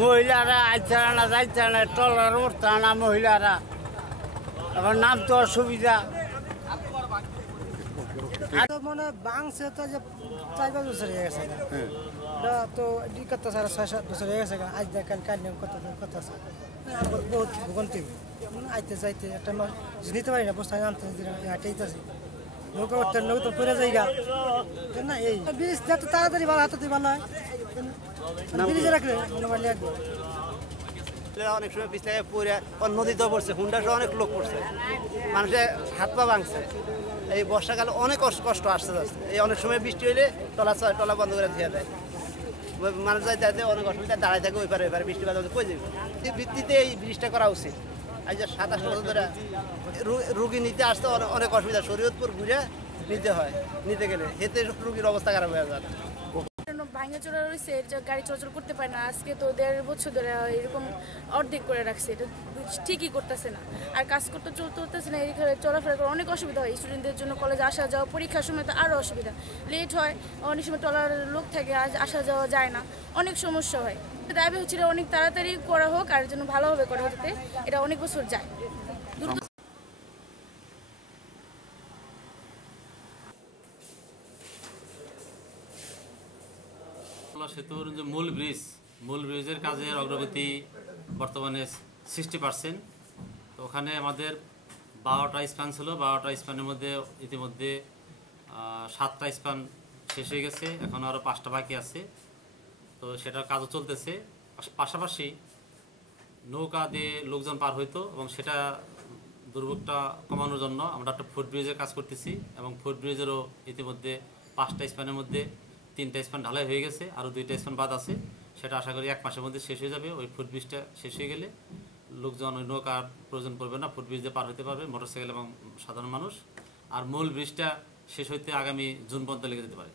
মহিলারা আইতে না যাইতে না টলার উঠতে না মহিলারা আবার নাম তো অসুবিধা মনে বাংছে তো যে 4-5 বছর হয়ে গেছে তো কত 6-7 বছর হয়ে গেছে আজ দেখাল কাল কত আছে বহুত ভোগান্তি আইতে যাইতে একটা নিতে পারি না বস্তা আনতে হাঁটাইতেছি নৌকা উঠতে নৌকা তো পরে যাইগা না এই ব্রিজ যত তাড়াতাড়ি ভালো হাতে ভালো হয় ব্রিজে রাখলে মোটামুটি একবার অনেক সময় পিছলে পড়ে নদীতেও পড়ছে হুন্ডা সহ অনেক লোক পড়ছে মানুষের হাত পা ভাঙছে এই বর্ষাকালে অনেক কষ্ট আসতে যাচ্ছে এই অনেক সময় বৃষ্টি হইলে টলা বন্ধ করে দিয়ে দেয় মানুষ যাইতে অনেক অসুবিধা দাঁড়ায় থাকে ওই পারে বৃষ্টি বাদল কই যাবে এই ভিত্তিতে এই ব্রিজটা করা উচিত আজ 27 বছর ধরে রুগী নিতে আসতে অনেক অসুবিধা শরীয়তপুর ঘুরে নিতে হয় নিতে গেলে এতে রুগীর অবস্থা খারাপ হয়ে যায় ভাঙা চোরা রয়েছে গাড়ি চলাচল করতে পারে না আজকে তো 1.5 বছর ধরে এরকম অর্ধেক করে রাখছে এটা ঠিকই করতেছে না আর কাজ করতে চলতেছে না এখানে চলাফেরা করে অনেক অসুবিধা হয় স্টুডেন্টদের জন্য কলেজে আসা যাওয়া পরীক্ষার সময় তো আরও অসুবিধা লেট হয় অনেক সময় টলার লোক থাকে আসা যাওয়া যায় না অনেক সমস্যা হয় দাবি হচ্ছিল অনেক তাড়াতাড়ি করা হোক আর জন্য ভালোভাবে করা হতে এটা অনেক বছর যায় সেতুর যে মূল ব্রিজের কাজের অগ্রগতি বর্তমানে 60%। তো ওখানে আমাদের 12টা স্প্যান ছিল 12টা স্প্যানের মধ্যে ইতিমধ্যে 7টা স্প্যান শেষ হয়ে গেছে এখন আরও 5টা বাকি আছে তো সেটার কাজও চলতেছে পাশাপাশি নৌকা দিয়ে লোকজন পার হইতো এবং সেটা দুর্ভোগটা কমানোর জন্য আমরা একটা ফুটব্রিজের কাজ করতেছি এবং ফুটব্রিজেরও ইতিমধ্যে 5টা স্প্যানের মধ্যে 3টা স্প্যান ঢালাই হয়ে গেছে আরও 2টা স্প্যান বাদ আছে সেটা আশা করি 1 মাসের মধ্যে শেষ হয়ে যাবে ওই ফুটব্রিজটা শেষ হয়ে গেলে লোকজন ওই নৌকার প্রয়োজন পড়বে না ফুটব্রিজ দিয়ে পার হতে পারবে মোটরসাইকেল এবং সাধারণ মানুষ আর মূল ব্রিজটা শেষ হইতে আগামী জুন পর্যন্ত লেগে যেতে পারে।